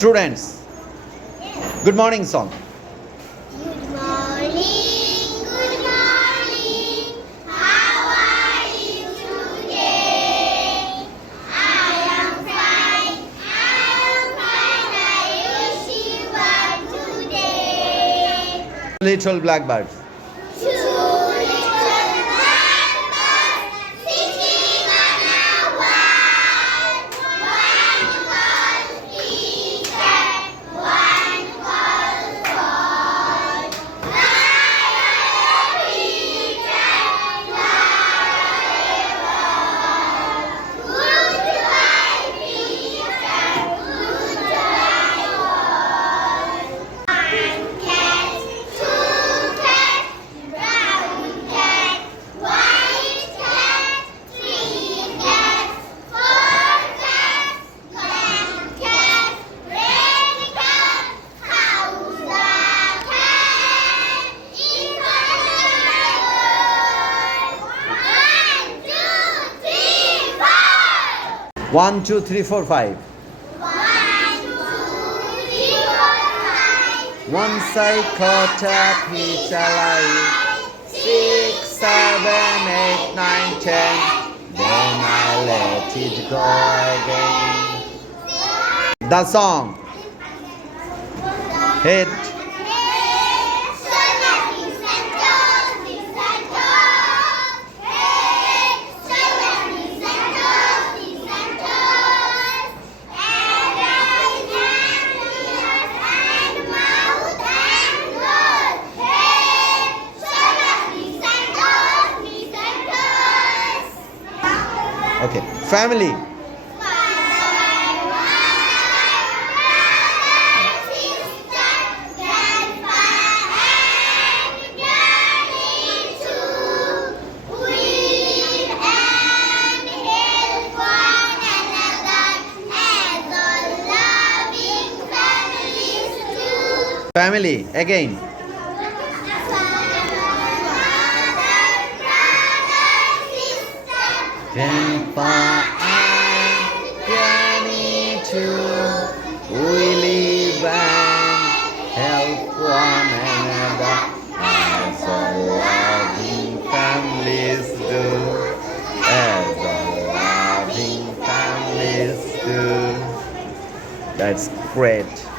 Students, good morning song. Good morning, good morning. How are you today? I am fine, I wish you were today. Little blackbirds. Two little blackbirds sitting on a wall. One calls teacher, one calls God. Fly teacher, fly all. Goodbye teacher, goodbye all. One cat, two cats, brown cat, white cat, three cats, four cats, black cat, red cat. How's the cat in my world? 1, 2, 3, 4. 1, 2, 3, 4, 5. 1, 2, 3, 4, 5. Once I caught a peach alive. 6, 7, 8, 9, 10. Then I let it go again. The song. Hit. Okay. Family. Family. Again. Grandpa and Granny too. We live and help one another as all loving families do. As all loving families do. That's great.